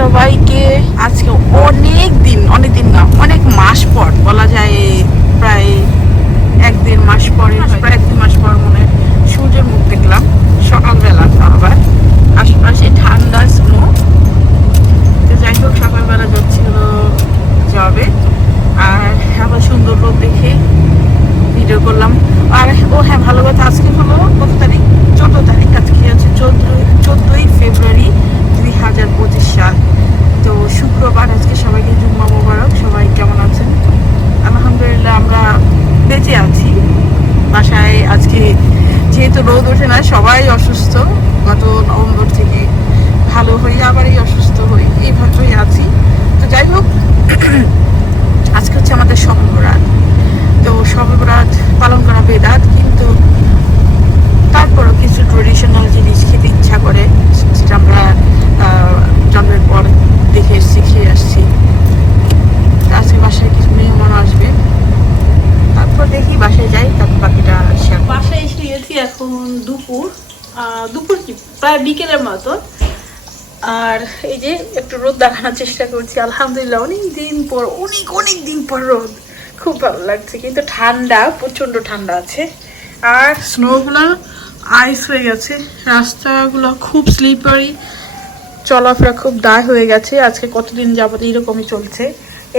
সবাইকে। আজকে অনেক দিন না, অনেক মাস পর বলা যায়, প্রায় 1-1.5 মাস পরে, প্রায় 1-2 মাস পর মনে সূর্যের মুখ দেখলাম সকালবেলা। আবার আশেপাশে ঠান্ডা স্নো। তো যাই হোক, সকালবেলা যাচ্ছিল যাবে, আর আবার সুন্দর রোদ দেখে ভিডিও করলাম। আর হ্যাঁ, ভালো কথা, আজকে হলো কত তারিখ? 14 তারিখ। আজকে আছে 14ই ফেব্রুয়ারি 2025 সাল। তো শুক্রবার। আজকে সবাইকে জুম্মা মোবারক। সবাই কেমন আছেন? আলহামদুলিল্লাহ, আমরা বেঁচে আছি। বাসায় আজকে যেহেতু রোদ ওঠে না, সবাই অসুস্থ। গত নভেম্বর থেকে ভালো হই, আবারই অসুস্থ হই, এইভাবেই আছি। তো যাই হোক, আজকে হচ্ছে আমাদের শবে বরাত। তো শবে বরাত পালন করা বেদাত, কিন্তু তারপরও কিছু ট্রেডিশনাল জিনিস খেতে ইচ্ছা করে, যেটা আমরা জন্মের পর দেখে শিখে আসছি। আজকে বাসায় কিছু মেহমান আসবে, তারপর দেখি বাসায় যাই, তারপর বাকিটা শেয়ার। বাসায় এসে গেছি এখন দুপুর কি প্রায় বিকেলের মতো। আর এই যে একটু রোদ দেখানোর চেষ্টা করছি। আলহামদুলিল্লাহ, অনেক দিন পর রোদ, খুব ভালো লাগছে। কিন্তু ঠান্ডা, প্রচন্ড ঠান্ডা আছে। আর স্নোগুলো আইস হয়ে গেছে, রাস্তাগুলো খুব স্লিপারি, চলাফেরা খুব দায় হয়ে গেছে। আজকে কতদিন যাবত এইরকমই চলছে,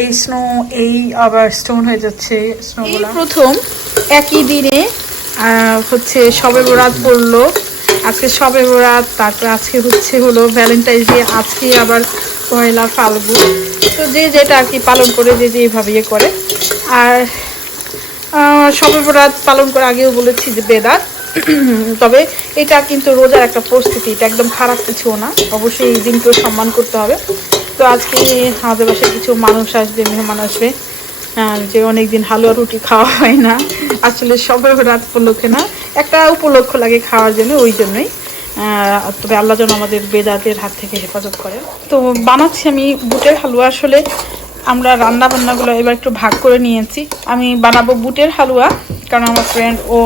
এই স্নো, এই আবার স্টোন হয়ে যাচ্ছে স্নোগুলো। প্রথম একই দিনে হচ্ছে শবে বরাত পড়লো। আজকে শবে বরাত, তারপর আজকে হলো ভ্যালেন্টাইন্স ডে, আজকে আবার পয়লা ফাল্গুন। তো যে যেটা আর কি পালন করে, যে এইভাবে ইয়ে করে। আর শবে বরাত পালন করে আগেও বলেছি যে বেদাত। তবে এটা কিন্তু রোজার একটা প্রস্তুতি, এটা একদম খারাপ কিছুও না। অবশ্যই এই দিনকেও সম্মান করতে হবে। তো আজকে আমাদের বাসায় কিছু মানুষ আসবে, মেহমান আসবে, যে অনেকদিন হালুয়া রুটি খাওয়া হয় না। আসলে শবে বরাত উপলক্ষে না, একটা উপলক্ষ লাগে খাওয়ার জন্য, ওই জন্যই। তবে আল্লাহ যেন আমাদের বেদাতের হাত থেকে হেফাজত করে। তো বানাচ্ছি আমি বুটের হালুয়া। আসলে আমরা রান্না বান্নাগুলো এবার একটু ভাগ করে নিয়েছি। আমি বানাবো বুটের হালুয়া, কারণ আমার ফ্রেন্ড ও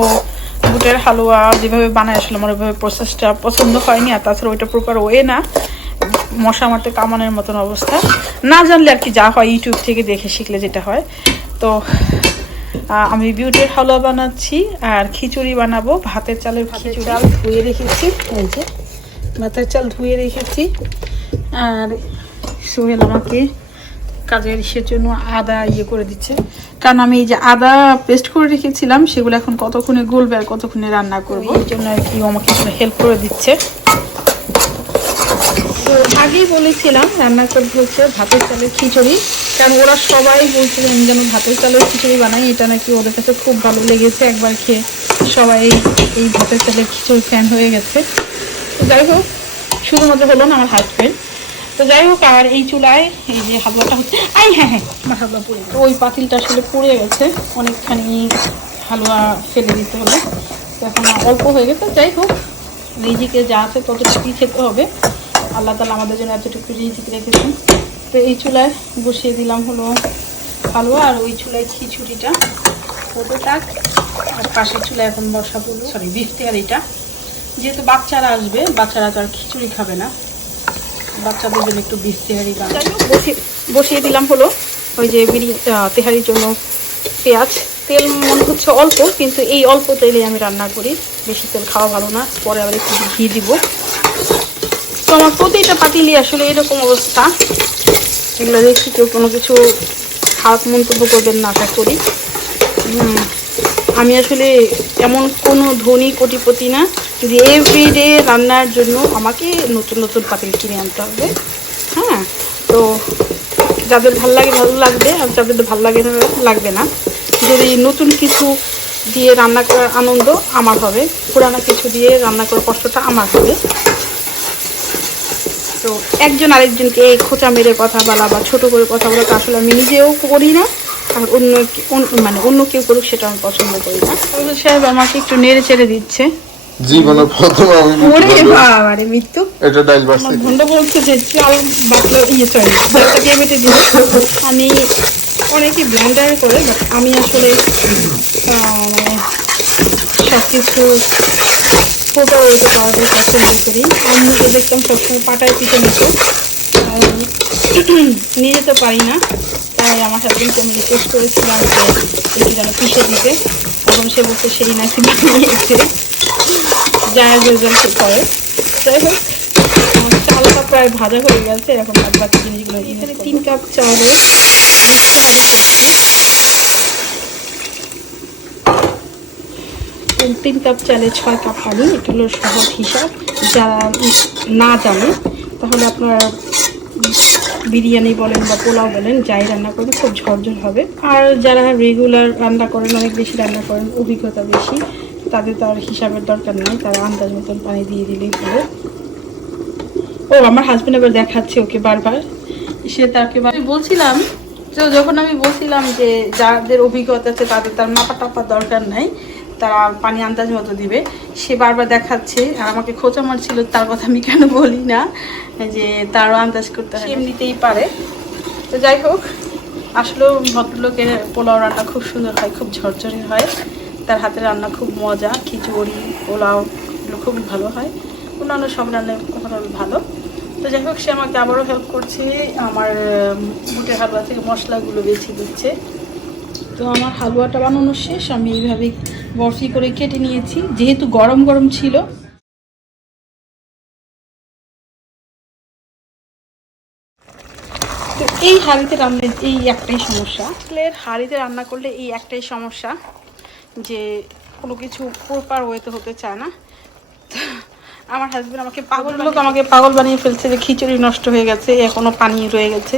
বুটের হালুয়া যেভাবে বানায়, আসলে আমার ওইভাবে প্রসেসটা পছন্দ হয়নি। আর তাছাড়া ওইটা প্রপার ওয়ে না, মশা মারতে কামানের মতন অবস্থা। না জানলে আর কি, যা হয় ইউটিউব থেকে দেখে শিখলে যেটা হয়। তো আমি বুটের হালুয়া বানাচ্ছি, আর খিচুড়ি বানাবো। ভাতের চালের খিচুড়ি, চাল ধুয়ে রেখেছি, এই যে ভাতের চাল ধুয়ে রেখেছি। আর সোহেল আমাকে কাজের ইসের জন্য আদা ইয়ে করে দিচ্ছে, কারণ আমি এই যে আদা পেস্ট করে রেখেছিলাম, সেগুলো এখন কতক্ষণে গলবে আর কতক্ষণে রান্না করবো, এই জন্য আর কি আমাকে হেল্প করে দিচ্ছে। তো আগেই বলেছিলাম রান্না করতে হচ্ছে ভাতের চালের খিচুড়ি, কারণ ওরা সবাই বলছিল আমি যেন ভাতের চালের খিচুড়ি বানাই। এটা নাকি ওদের কাছে খুব ভালো লেগেছে, একবার খেয়ে সবাই এই ভাতের চালের খিচুড়ি ফ্যান হয়ে গেছে। তো যাই হোক, শুধুমাত্র হলো না, আমার হাজবেন্ড। তো যাই হোক, আর এই চুলায় এই যে হালুয়াটা হচ্ছে, হ্যাঁ হালুয়া পুড়ে, তো ওই পাতিলটা আসলে পুড়ে গেছে, অনেকখানি হালুয়া ফেলে দিতে হলো। তো এখন অল্প হয়ে গেছে। যাই হোক, রিজিকে যা আছে ততটুকুই খেতে হবে। আল্লাহ তাআলা আমাদের জন্য এতটুকু রিজিক রেখেছেন। তো এই চুলায় বসিয়ে দিলাম হলো হালুয়া, আর ওই চুলায় খিচুড়িটা হতে থাক। আর পাশের চুলায় এখন বসাবো বিফ তেহারিটা। যেহেতু বাচ্চারা আসবে, বাচ্চারা তো আর খিচুড়ি খাবে না, বাচ্চাদের জন্য একটু বিফ তেহারি বসিয়ে দিলাম হলো ওই যে তেহারির জন্য পেঁয়াজ। তেল মনে হচ্ছে অল্প, কিন্তু এই অল্প তেলে আমি রান্না করি, বেশি তেল খাওয়া ভালো না। পরে আবার একটু ঘি দিব। তো আমার প্রতিটা পাতিলই আসলে এরকম অবস্থা। এগুলো দেখছি কেউ কোনো কিছু খারাপ মন্তব্য করবেন না, আশা করি। আমি আসলে এমন কোনো ধনী কোটিপতি না যে এভরিডে রান্নার জন্য আমাকে নতুন নতুন পাতিল কিনে আনতে হবে। হ্যাঁ, তো যাদের ভালো লাগবে, আর যাদের ভালো লাগবে না। যদি নতুন কিছু দিয়ে রান্না করার আনন্দ আমার হবে, পুরানো কিছু দিয়ে রান্না করার কষ্টটা আমার হবে। তো একজন আরেকজনকে খোঁচা মেরে কথা বলা বা ছোট করে কথা বলা আসলে আমি নিজেও করি না, আর অন্য কেউ করুক সেটা আমি পছন্দ করি না। সাহেব আমাকে একটু নেড়ে চেড়ে দিচ্ছে। জীবনের প্রথম আমি ওরে বাবা রে মৃত্যু, এটা ডাইল বাসছে। ভন্ড বলছে যে চাল বাটলো চালটাকে বেটে দিই। আমি অনেকে ব্লেন্ডার করে, বাট আমি আসলে মানে সব কিছু প্রপার ওয়েতে করাতে পছন্দ করি। আমি দেখতাম সবসময় পাটায় পিঠে নিত, নিয়ে যেতে পারি না, তাই আমার হাজবেন্ডকে আমি রিকোয়েস্ট করেছিলাম যে একটু যেন পিষে দিতে। এখন সে বলছে সেই নাকি নিয়েছে, যার রেজাল্ট সে করে। যাই হোক, আমার চালটা প্রায় ভাজা হয়ে গেছে। এখন বাদ বাকি জিনিসগুলো এখানে 3 কাপ চালে 3 কাপ চালে 6 কাপ পানি। এটা হলো সহজ হিসাব। যারা না জানে তাহলে আপনার বিরিয়ানি বলেন বা পোলাও বলেন, যাই রান্না করেন খুব ঝরঝর হবে। আর যারা রেগুলার রান্না করেন, অনেক বেশি রান্না করেন, অভিজ্ঞতা বেশি, তাদের তো আর হিসাবের দরকার নাই, তারা আন্দাজ মতন পানি দিয়ে দিলেই হবে। ও আমার হাজবেন্ড আবার দেখাচ্ছে ওকে বারবার, সে তাকে বলছিলাম যখন আমি বলছিলাম যে যাদের অভিজ্ঞতা আছে তাদের তার মাপা টাপার দরকার নাই, তারা পানি আন্দাজ মতো দিবে, সে বারবার দেখাচ্ছে আর আমাকে খোঁচা মারছিল তার কথা আমি কেন বলি না, যে তারও আন্দাজ করতে হয়, এমনিতেই পারে। তো যাই হোক, আসলেও ভদ্রলোকের পোলাও রান্না খুব সুন্দর হয়, খুব ঝরঝরে হয়, তার হাতের রান্না খুব মজা। খিচুড়ি, পোলাও এগুলো খুবই ভালো হয়, অন্যান্য সব রান্নায় মোটামুটি ভালো। তো যাই হোক, সে আমাকে আবারও হেল্প করছে, আমার বুটের হালুয়া থেকে মশলাগুলো বেছে দিচ্ছে। তো আমার হালুয়াটা বানানো শেষ, আমি এইভাবে বরফি করে কেটে নিয়েছি, যেহেতু গরম গরম ছিল। তো এই হাঁড়িতে রান্না এই একটাই সমস্যা, হাঁড়িতে রান্না করলে এই একটাই সমস্যা যে কোনো কিছু প্রপার ওয়েতে হতে চায় না। আমার হাজবেন্ড আমাকে পাগল বানিয়ে ফেলছে যে খিচুড়ি নষ্ট হয়ে গেছে, এখনো পানি রয়ে গেছে।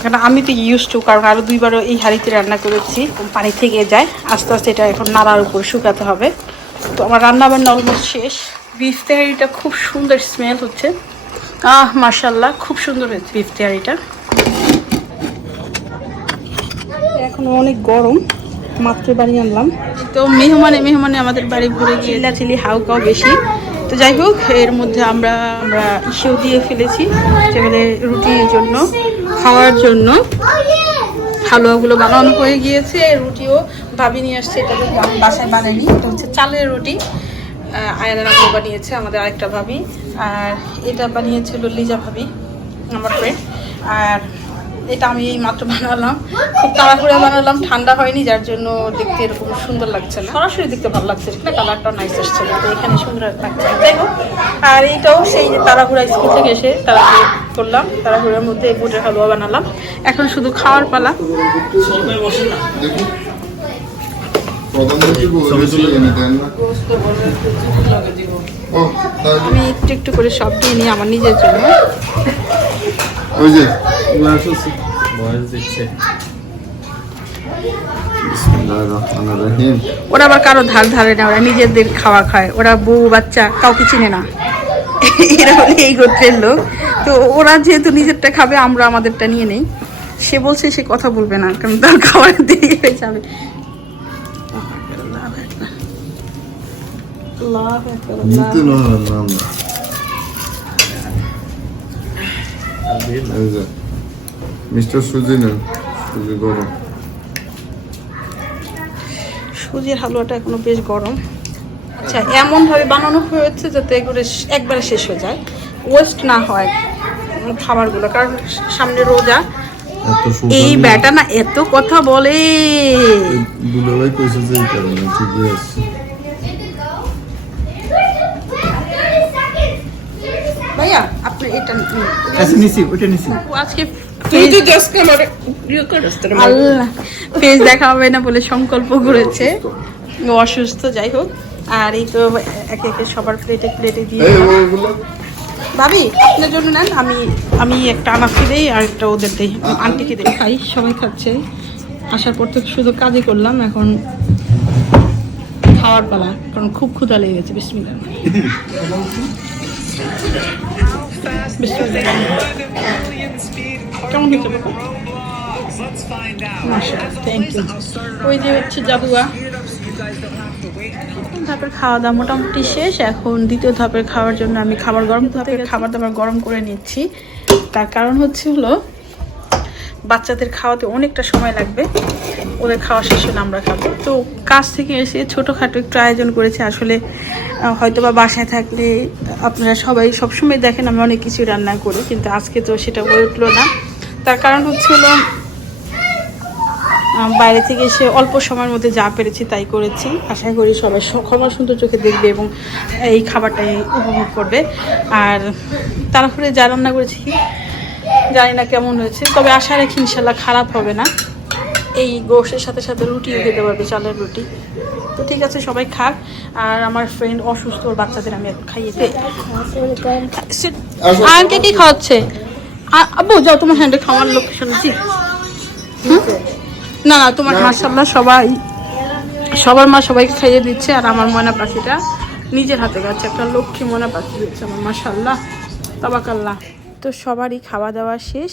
কারণ আমি তো ইউজ টু, কারণ আরও 2বারও এই হাঁড়িতে রান্না করেছি, পানি থেকে যায়। আস্তে আস্তে এটা এখন নাড়ার উপর শুকাতে হবে। তো আমার রান্না বান্না অলমোস্ট শেষ। বিফ তেহারিটা খুব সুন্দর স্মেল হচ্ছে, মাশাআল্লাহ খুব সুন্দর হয়েছে বিফ তেহারিটা। এখন অনেক গরম, মাত্র বাড়ি আনলাম। তো মেহমানে আমাদের বাড়ি ঘুরে গিয়ে চিল্লাচিল্লি হাউকাও বেশি। তো যাই হোক, এর মধ্যে আমরা ইসেও দিয়ে ফেলেছি, যেগুলো রুটির জন্য খাওয়ার জন্য হালুয়াগুলো বানানো হয়ে গিয়েছে। রুটিও ভাবি নিয়ে আসছে, এটা বাসায় বানায়নি, এটা হচ্ছে চালের রুটি। আয়না বানিয়েছে আমাদের আরেকটা ভাবি, আর এটা বানিয়েছিল লিজা ভাবি আমার ফ্রেন্ড। আর এটা আমি এই মাত্র বানালাম, খুব তাড়াহুড়া বানালাম, ঠান্ডা হয়নি, যার জন্য দেখতে এরকম সুন্দর লাগছে না। সরাসরি দেখতে ভালো লাগছে না, কালারটা নাইস আসছে, তো এখানে সুন্দর লাগছে। যাই হোক, আর এইটাও সেই তাড়াহুড়া স্কুল থেকে এসে তাড়াহুড়ো করলাম, তাড়াহুড়ার মধ্যে বুটের হালুয়া বানালাম। এখন শুধু খাওয়ার পালা। আমি একটু একটু করে সব দিয়ে নিই আমার নিজের জন্য। ওই যে ওরা আবার কারো ধারে না, ওরা নিজেদের খাওয়া খায়, ওরা বউ বাচ্চা কাউকে চিনে না, এরা হলে এই গোত্রের লোক। তো ওরা যেহেতু নিজেরটা খাবে, আমরা আমাদেরটা নিয়ে নেই। সে বলছে সে কথা বলবে না, কারণ তার খাবার দেরি হয়ে যাবে। মিস্টার সুজি না, সুজি গরম। সুজির হালুয়াটা এখনো বেশ গরম। আচ্ছা, এমন ভাবে বানানো হয়েছে যাতে এগুলো একবারে শেষ হয়ে যায়, ওয়েস্ট না হয় খাবারগুলো, কারণ সামনে রোজা। এই ব্যাটা না এত কথা বলে, দুলাভাই কইছে যে এই কারণে ঠিকই আছে। ভাইয়া আপনি এটা নিছি ওটা নিছি আজকে আল্লাহ পেজ দেখা হবে না বলে সংকল্প করেছে, ও অসুস্থ। যাই হোক, আর এই তো একে একে সবার প্লেটে দিয়ে ভাবি আপনার জন্য নেন, আমি একটা আনাকে দেই আর একটা ওদের দেই, আন্টিকে দেই। খাই, সবাই খাচ্ছে। আসার পর তো শুধু কাজই করলাম, এখন খাওয়ার পালা, কারণ খুব ক্ষুধা লেগে গেছে। বিসমিল্লাহ। কেমন হয়েছে বাবা? Thank you. ওই যে হচ্ছে জাদুয়া। ধাপের খাওয়া দাওয়া মোটামুটি শেষ। এখন দ্বিতীয় ধাপের খাওয়ার জন্য আমি খাবার দাবার গরম করে নিচ্ছি। তার কারণ হলো বাচ্চাদের খাওয়াতে অনেকটা সময় লাগবে, ওদের খাওয়া শেষ হলে আমরা খাবো। তো কাজ থেকে এসে ছোটোখাটো একটু আয়োজন করেছি। আসলে হয়তো বা বাসায় থাকলে আপনারা সবাই সবসময় দেখেন আমি অনেক কিছু রান্না করি, কিন্তু আজকে তো সেটা হয়ে উঠলো না। তার কারণ হচ্ছিল বাইরে থেকে এসে অল্প সময়ের মধ্যে যা পেরেছি তাই করেছি। আশা করি সবাই ক্ষমা সুন্দর চোখে দেখবে এবং এই খাবারটাই উপভোগ করবে। আর তারপরে যা রান্না করেছি জানি না কেমন হয়েছে, তবে আশা রাখি ইনশাল্লাহ খারাপ হবে না। এই গোশের সাথে সাথে রুটিও খেতে পারবে, চালের রুটি। তো ঠিক আছে, সবাই খাক। আর আমার ফ্রেন্ড অসুস্থ, ওর বাচ্চাদের আমি এখন খাইয়ে দিই। আঙ্কে কি খাওয়াচ্ছে? আব্বু যাও, তোমার হ্যান্ডে খাওয়ার লোকেশন জি। না না, তোমার মাশাআল্লাহ সবার মা সবাইকে খাইয়ে দিচ্ছে। আর আমার ময়না পাখিটা নিজের হাতে গেছে, একটা লক্ষ্মী ময়না পাখি দিচ্ছে আমার, মাশাআল্লাহ তাবাকাল্লাহ। তো সবারই খাওয়া দাওয়া শেষ,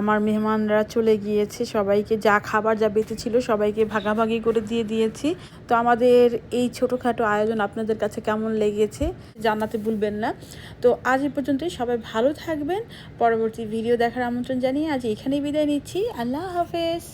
আমার মেহমানরা চলে গিয়েছে। সবাইকে যা খাবার যা বেঁচে ছিল সবাইকে ভাগাভাগি করে দিয়ে দিয়েছি। তো আমাদের এই ছোটোখাটো আয়োজন আপনাদের কাছে কেমন লেগেছে জানাতে ভুলবেন না। তো আজ এই পর্যন্তই, সবাই ভালো থাকবেন। পরবর্তী ভিডিও দেখার আমন্ত্রণ জানিয়ে আজ এখানেই বিদায় নিচ্ছি। আল্লাহ হাফেজ।